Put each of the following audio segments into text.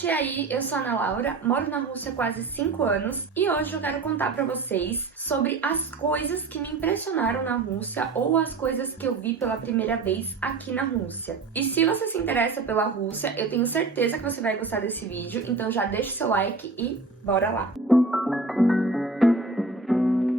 gente, e aí? Eu sou a Ana Laura, moro na Rússia há quase 5 anos e hoje eu quero contar pra vocês sobre as coisas que me impressionaram na Rússia ou as coisas que eu vi pela primeira vez aqui na Rússia. E se você se interessa pela Rússia, eu tenho certeza que você vai gostar desse vídeo, então já deixa o seu like e bora lá!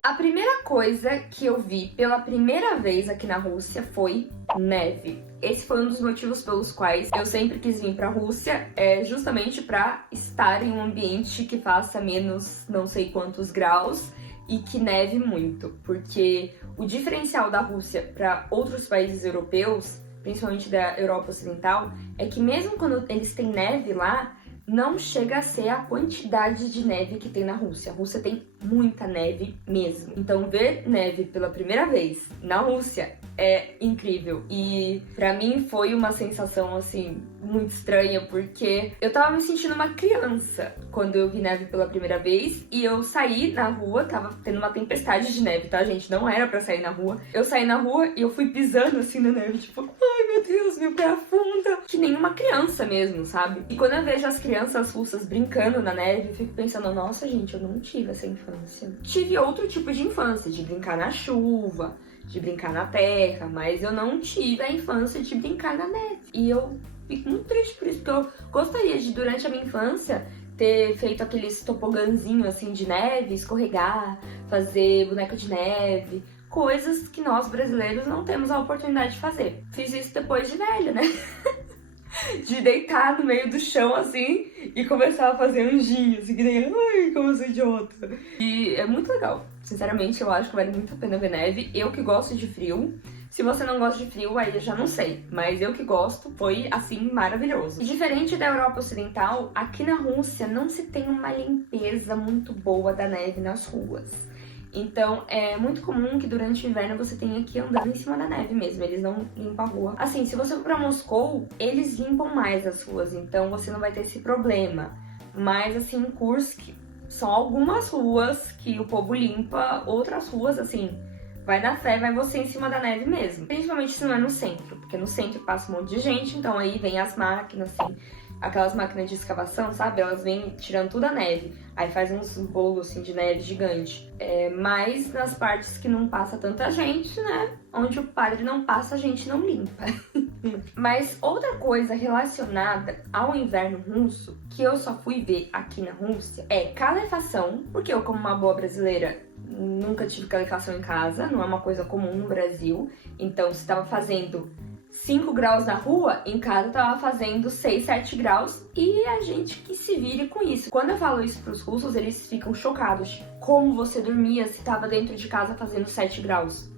A primeira coisa que eu vi pela primeira vez aqui na Rússia foi neve. Esse foi um dos motivos pelos quais eu sempre quis vir pra Rússia, justamente pra estar em um ambiente que faça menos não sei quantos graus e que neve muito, porque o diferencial da Rússia para outros países europeus, principalmente da Europa Ocidental, é que mesmo quando eles têm neve lá, não chega a ser a quantidade de neve que tem na Rússia. A Rússia tem muita neve mesmo. Então ver neve pela primeira vez na Rússia é incrível. E pra mim foi uma sensação, assim, muito estranha, porque eu tava me sentindo uma criança quando eu vi neve pela primeira vez. E eu saí na rua, tava tendo uma tempestade de neve, tá, gente? Não era pra sair na rua. Eu saí na rua e eu fui pisando, assim, na neve, tipo, ai, meu Deus, meu pé afunda. Que nem uma criança mesmo, sabe? E quando eu vejo as crianças russas brincando na neve, eu fico pensando, nossa, gente, eu não tive essa infância. Tive outro tipo de infância, de brincar na chuva, de brincar na terra, mas eu não tive a infância de brincar na neve. E eu fico muito triste por isso, porque eu gostaria de, durante a minha infância, ter feito aqueles tobogãzinhos assim de neve, escorregar, fazer boneca de neve, coisas que nós brasileiros não temos a oportunidade de fazer. Fiz isso depois de velha, né? De deitar no meio do chão assim e começar a fazer anjinhos, assim, que nem, ai, como eu sou idiota. E é muito legal. Sinceramente, eu acho que vale muito a pena ver neve. Eu que gosto de frio. Se você não gosta de frio, aí eu já não sei. Mas eu que gosto, foi, assim, maravilhoso. E diferente da Europa Ocidental, aqui na Rússia não se tem uma limpeza muito boa da neve nas ruas. Então, é muito comum que durante o inverno você tenha que andar em cima da neve mesmo, eles não limpam a rua. Assim, se você for pra Moscou, eles limpam mais as ruas, então você não vai ter esse problema. Mas, assim, em Kursk, são algumas ruas que o povo limpa, outras ruas, assim, vai na fé, vai você em cima da neve mesmo. Principalmente se não é no centro, porque no centro passa um monte de gente, então aí vem as máquinas, assim, aquelas máquinas de escavação, sabe? Elas vêm tirando toda a neve. Aí faz uns bolos assim de neve gigante. Mas nas partes que não passa tanta gente, né? Onde o padre não passa, a gente não limpa. Mas outra coisa relacionada ao inverno russo, que eu só fui ver aqui na Rússia, é calefação. Porque eu, como uma boa brasileira, nunca tive calefação em casa. Não é uma coisa comum no Brasil. Então, se tava fazendo 5 graus na rua, em casa tava fazendo 6, 7 graus e a gente que se vire com isso. Quando eu falo isso pros russos, eles ficam chocados. Como você dormia se tava dentro de casa fazendo 7 graus?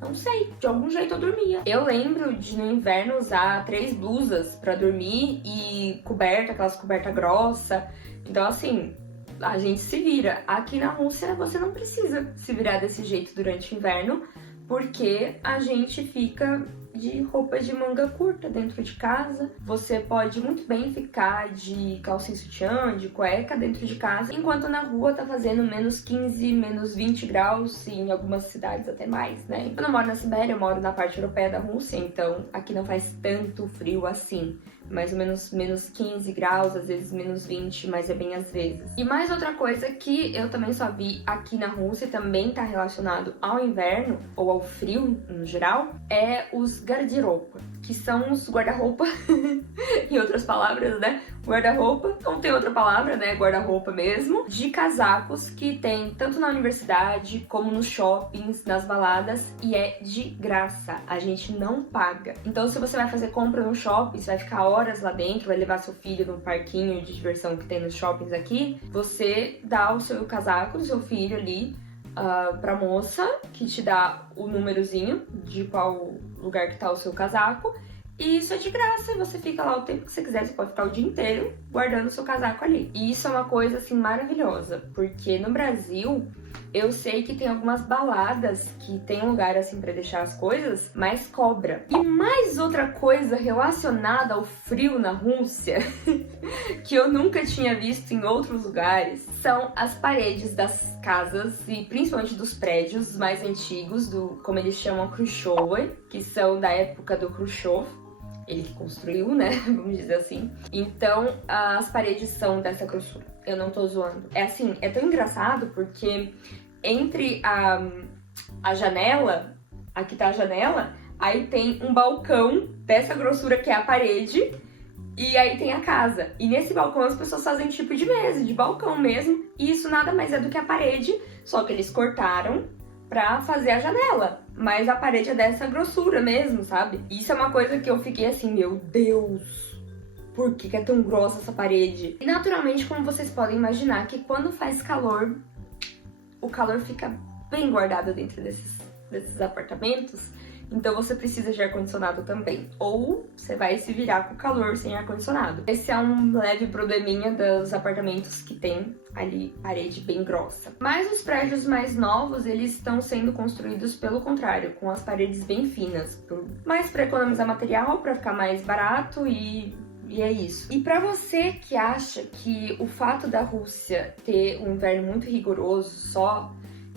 Não sei, de algum jeito eu dormia. Eu lembro de no inverno usar 3 blusas pra dormir e coberta, aquelas cobertas grossas. Então assim, a gente se vira. Aqui na Rússia você não precisa se virar desse jeito durante o inverno, porque a gente fica de roupa de manga curta dentro de casa. Você pode muito bem ficar de calcinha sutiã, de cueca dentro de casa, enquanto na rua tá fazendo menos 15, menos 20 graus, e em algumas cidades até mais, né? Eu não moro na Sibéria, eu moro na parte europeia da Rússia, então aqui não faz tanto frio assim. Mais ou menos menos 15 graus, às vezes menos 20, mas é bem às vezes. E mais outra coisa que eu também só vi aqui na Rússia, também tá relacionado ao inverno, ou ao frio no geral, é os guarda-roupa, que são os guarda-roupa, em outras palavras, né? Guarda-roupa, não tem outra palavra, né? Guarda-roupa mesmo, de casacos que tem tanto na universidade, como nos shoppings, nas baladas, e é de graça, a gente não paga. Então se você vai fazer compra no shopping, você vai ficar horas lá dentro, vai levar seu filho num parquinho de diversão que tem nos shoppings aqui, você dá o seu casaco do seu filho ali pra moça, que te dá o númerozinho de qual lugar que tá o seu casaco, e isso é de graça, e você fica lá o tempo que você quiser, você pode ficar o dia inteiro guardando o seu casaco ali. E isso é uma coisa, assim, maravilhosa, porque no Brasil, eu sei que tem algumas baladas que tem um lugar, assim, pra deixar as coisas, mas cobra. E mais outra coisa relacionada ao frio na Rússia, que eu nunca tinha visto em outros lugares, são as paredes das casas, e principalmente dos prédios mais antigos, como eles chamam Khrushchev, que são da época do Khrushchev. ele que construiu, né? Vamos dizer assim. Então, as paredes são dessa grossura. Eu não tô zoando. É assim, é tão engraçado porque entre a janela, aqui tá a janela, aí tem um balcão dessa grossura que é a parede, e aí tem a casa. E nesse balcão as pessoas fazem tipo de mesa, de balcão mesmo, e isso nada mais é do que a parede, só que eles cortaram pra fazer a janela. Mas a parede é dessa grossura mesmo, sabe? Isso é uma coisa que eu fiquei assim, meu Deus, por que é tão grossa essa parede? E naturalmente, como vocês podem imaginar, que quando faz calor, o calor fica bem guardado dentro desses apartamentos. Então você precisa de ar-condicionado também. Ou você vai se virar com o calor sem ar-condicionado. Esse é um leve probleminha dos apartamentos que tem ali parede bem grossa. Mas os prédios mais novos, eles estão sendo construídos pelo contrário, com as paredes bem finas. Mais para economizar material, para ficar mais barato e é isso. E pra você que acha que o fato da Rússia ter um inverno muito rigoroso só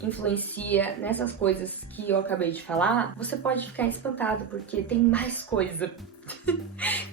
influencia nessas coisas que eu acabei de falar, você pode ficar espantado, porque tem mais coisa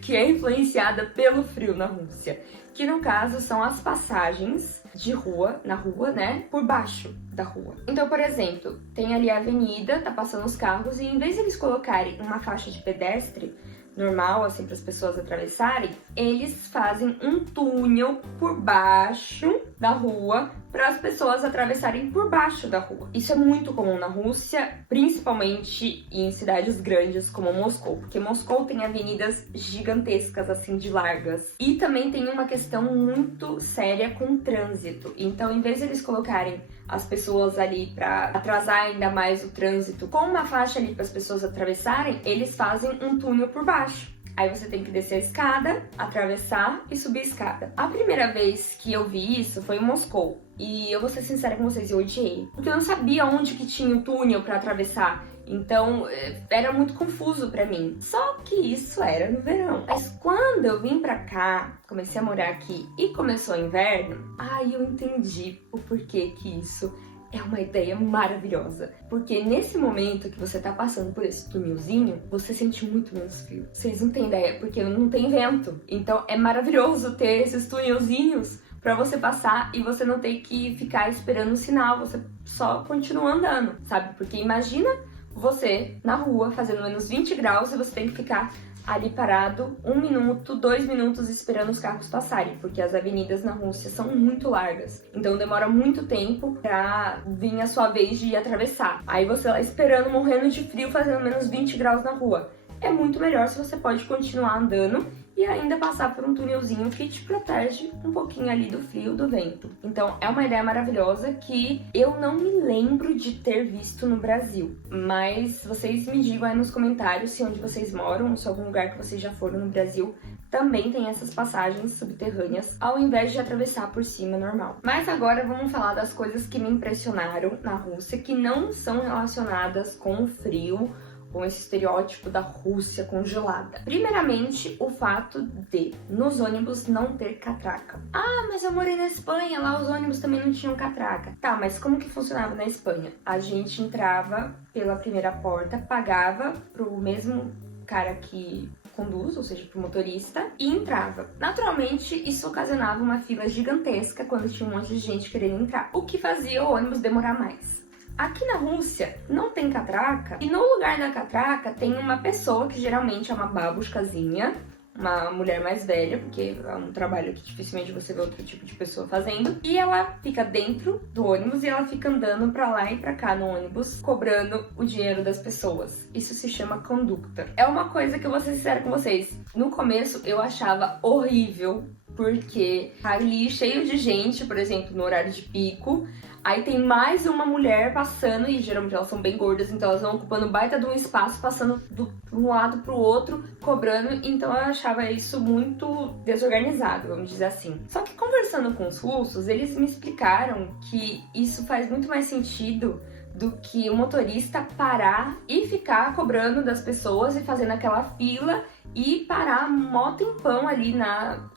que é influenciada pelo frio na Rússia, que no caso são as passagens de rua, na rua, né, por baixo da rua. Então, por exemplo, tem ali a avenida, tá passando os carros, e em vez de eles colocarem uma faixa de pedestre normal, assim, para as pessoas atravessarem, eles fazem um túnel por baixo da rua para as pessoas atravessarem por baixo da rua. Isso é muito comum na Rússia, principalmente em cidades grandes como Moscou, porque Moscou tem avenidas gigantescas, assim, de largas. E também tem uma questão muito séria com o trânsito. Então, em vez de eles colocarem as pessoas ali para atrasar ainda mais o trânsito com uma faixa ali para as pessoas atravessarem, eles fazem um túnel por baixo. Aí você tem que descer a escada, atravessar e subir a escada. A primeira vez que eu vi isso foi em Moscou. E eu vou ser sincera com vocês, eu odiei. Porque eu não sabia onde que tinha o túnel para atravessar. Então, era muito confuso pra mim. Só que isso era no verão. Mas quando eu vim pra cá, comecei a morar aqui e começou o inverno, aí eu entendi o porquê que isso é uma ideia maravilhosa. Porque nesse momento que você tá passando por esse túnelzinho, você sente muito menos frio. Vocês não têm ideia, porque não tem vento. Então é maravilhoso ter esses túnelzinhos pra você passar e você não ter que ficar esperando o sinal, você só continua andando, sabe? Porque imagina você na rua fazendo menos 20 graus e você tem que ficar ali parado 1 minuto, 2 minutos esperando os carros passarem, porque as avenidas na Rússia são muito largas, então demora muito tempo pra vir a sua vez de atravessar. Aí você lá esperando, morrendo de frio, fazendo menos 20 graus na rua. É muito melhor se você pode continuar andando e ainda passar por um túnelzinho que te protege um pouquinho ali do frio, do vento. Então é uma ideia maravilhosa que eu não me lembro de ter visto no Brasil, mas vocês me digam aí nos comentários se onde vocês moram, ou se algum lugar que vocês já foram no Brasil também tem essas passagens subterrâneas, ao invés de atravessar por cima normal. Mas agora vamos falar das coisas que me impressionaram na Rússia, que não são relacionadas com o frio, com esse estereótipo da Rússia congelada. Primeiramente, o fato de nos ônibus não ter catraca. Ah, mas eu morei na Espanha, lá os ônibus também não tinham catraca. Tá, mas como que funcionava na Espanha? A gente entrava pela primeira porta, pagava pro mesmo cara que conduz, ou seja, pro motorista, e entrava. Naturalmente, isso ocasionava uma fila gigantesca quando tinha um monte de gente querendo entrar, o que fazia o ônibus demorar mais. Aqui na Rússia não tem catraca, e no lugar da catraca tem uma pessoa que geralmente é uma babushkazinha, uma mulher mais velha, porque é um trabalho que dificilmente você vê outro tipo de pessoa fazendo, e ela fica dentro do ônibus e ela fica andando pra lá e pra cá no ônibus, cobrando o dinheiro das pessoas. Isso se chama conductor. É uma coisa que eu vou ser sincera com vocês, no começo eu achava horrível, porque ali cheio de gente, por exemplo, no horário de pico, aí tem mais uma mulher passando, e geralmente elas são bem gordas, então elas vão ocupando baita de um espaço, passando de um lado pro outro, cobrando, então eu achava isso muito desorganizado, vamos dizer assim. Só que conversando com os russos, eles me explicaram que isso faz muito mais sentido do que o motorista parar e ficar cobrando das pessoas e fazendo aquela fila e parar mó tempão ali na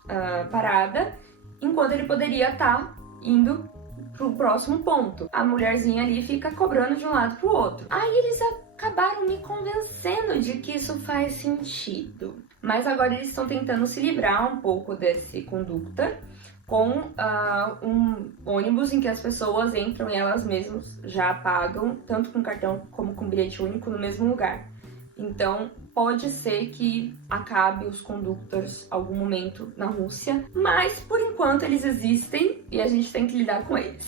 parada, enquanto ele poderia estar indo pro próximo ponto. A mulherzinha ali fica cobrando de um lado pro outro. Aí eles acabaram me convencendo de que isso faz sentido. mas agora eles estão tentando se livrar um pouco desse conductor com um ônibus em que as pessoas entram e elas mesmas já pagam, tanto com cartão como com bilhete único, no mesmo lugar. Então, pode ser que acabe os conductors algum momento na Rússia, mas por enquanto eles existem e a gente tem que lidar com eles.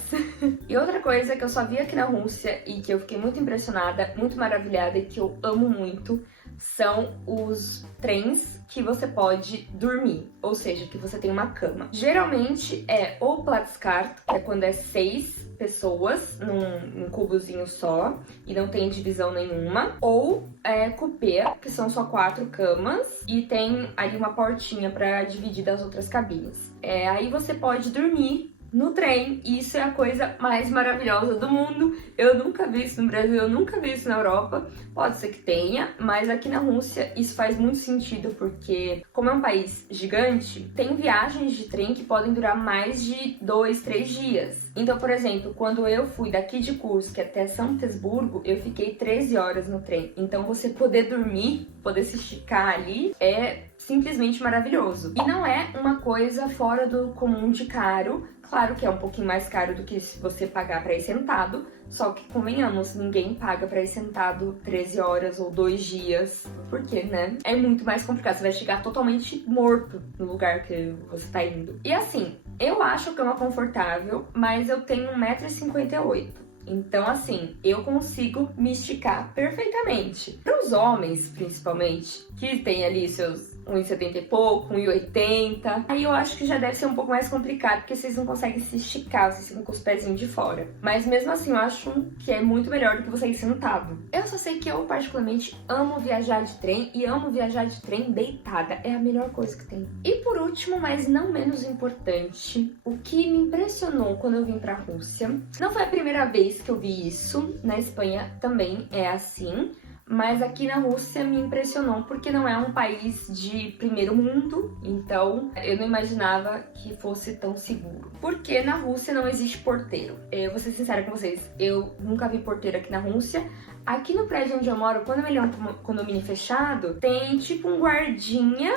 E outra coisa que eu só vi aqui na Rússia e que eu fiquei muito impressionada, muito maravilhada e que eu amo muito, são os trens que você pode dormir, ou seja, que você tem uma cama. Geralmente é ou Platskart, que é quando é 6 pessoas num cubozinho só e não tem divisão nenhuma, ou coupé, que são só 4 camas e tem ali uma portinha para dividir das outras cabines. Aí você pode dormir no trem, e isso é a coisa mais maravilhosa do mundo. Eu nunca vi isso no Brasil, eu nunca vi isso na Europa. Pode ser que tenha, mas aqui na Rússia isso faz muito sentido, porque como é um país gigante, tem viagens de trem que podem durar mais de 2, 3 dias. Então, por exemplo, quando eu fui daqui de Kursk até São Petersburgo, eu fiquei 13 horas no trem. Então, você poder dormir, poder se esticar ali, é simplesmente maravilhoso. E não é uma coisa fora do comum de caro. Claro que é um pouquinho mais caro do que se você pagar para ir sentado, só que convenhamos, ninguém paga para ir sentado 13 horas ou 2 dias, porque, né? É muito mais complicado, você vai chegar totalmente morto no lugar que você tá indo. E assim, eu acho que é uma confortável, mas eu tenho 1,58 m. Então, assim, eu consigo me esticar perfeitamente. Para os homens, principalmente, que tem ali seus 1,70 e pouco, 1,80. Aí eu acho que já deve ser um pouco mais complicado, porque vocês não conseguem se esticar, vocês ficam com os pezinhos de fora. Mas mesmo assim, eu acho que é muito melhor do que você ir sentado. Eu só sei que eu, particularmente, amo viajar de trem e amo viajar de trem deitada. É a melhor coisa que tem. E por último, mas não menos importante, o que me impressionou quando eu vim pra Rússia, não foi a primeira vez que eu vi isso, na Espanha também é assim, mas aqui na Rússia me impressionou porque não é um país de primeiro mundo, então eu não imaginava que fosse tão seguro. Porque na Rússia não existe porteiro. Eu vou ser sincera com vocês, eu nunca vi porteiro aqui na Rússia. Aqui no prédio onde eu moro, quando ele é um condomínio fechado, tem tipo um guardinha,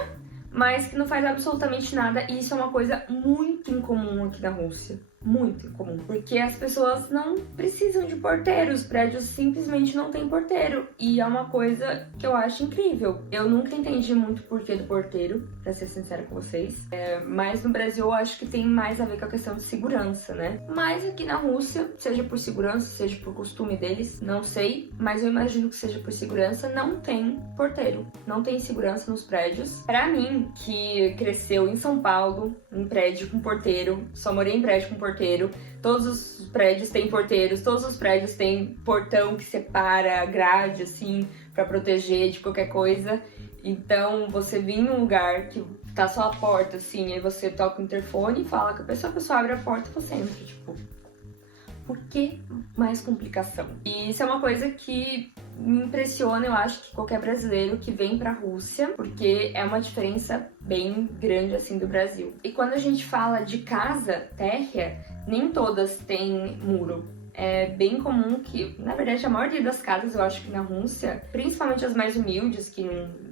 mas que não faz absolutamente nada, e isso é uma coisa muito incomum aqui na Rússia. Muito incomum, porque as pessoas não precisam de porteiro, os prédios simplesmente não têm porteiro, e é uma coisa que eu acho incrível. Eu nunca entendi muito o porquê do porteiro, pra ser sincera com vocês, mas no Brasil eu acho que tem mais a ver com a questão de segurança, né? Mas aqui na Rússia, seja por segurança, seja por costume deles, não sei, mas eu imagino que seja por segurança, não tem porteiro, não tem segurança nos prédios. Pra mim, que cresceu em São Paulo, em prédio com porteiro, só morei em prédio com porteiro, todos os prédios têm porteiros, todos os prédios têm portão que separa, grade, assim, pra proteger de qualquer coisa. Então, você vir num lugar que tá só a porta, assim, aí você toca o interfone e fala com a pessoa abre a porta e você entra, tipo... Por que mais complicação? E isso é uma coisa que me impressiona, eu acho que qualquer brasileiro que vem pra Rússia, porque é uma diferença bem grande, assim, do Brasil. E quando a gente fala de casa térrea, nem todas têm muro. É bem comum que, na verdade, a maioria das casas, eu acho que na Rússia, principalmente as mais humildes, que não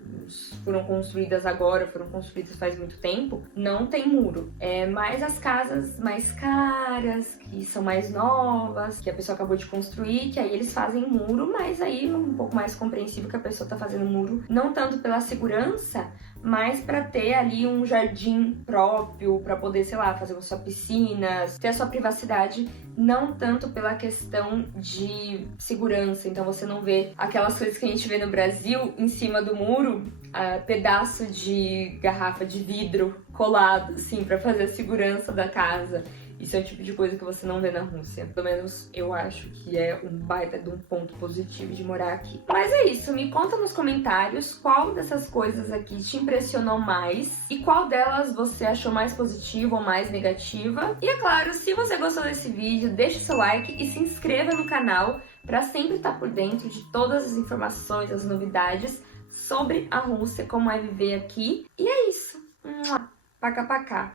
foram construídas agora, foram construídas faz muito tempo, não tem muro. Mas as casas mais caras, que são mais novas, que a pessoa acabou de construir, que aí eles fazem muro, mas aí um pouco mais compreensível que a pessoa tá fazendo muro, não tanto pela segurança, mas para ter ali um jardim próprio, para poder, sei lá, fazer a sua piscina, ter a sua privacidade, não tanto pela questão de segurança. Então você não vê aquelas coisas que a gente vê no Brasil em cima do muro, pedaço de garrafa de vidro colado, assim, para fazer a segurança da casa. Isso é o tipo de coisa que você não vê na Rússia. Pelo menos eu acho que é um baita de um ponto positivo de morar aqui. Mas é isso, me conta nos comentários qual dessas coisas aqui te impressionou mais e qual delas você achou mais positiva ou mais negativa. E é claro, se você gostou desse vídeo, deixa seu like e se inscreva no canal para sempre estar por dentro de todas as informações, as novidades sobre a Rússia, como é viver aqui. E é isso. Pacá, pacá.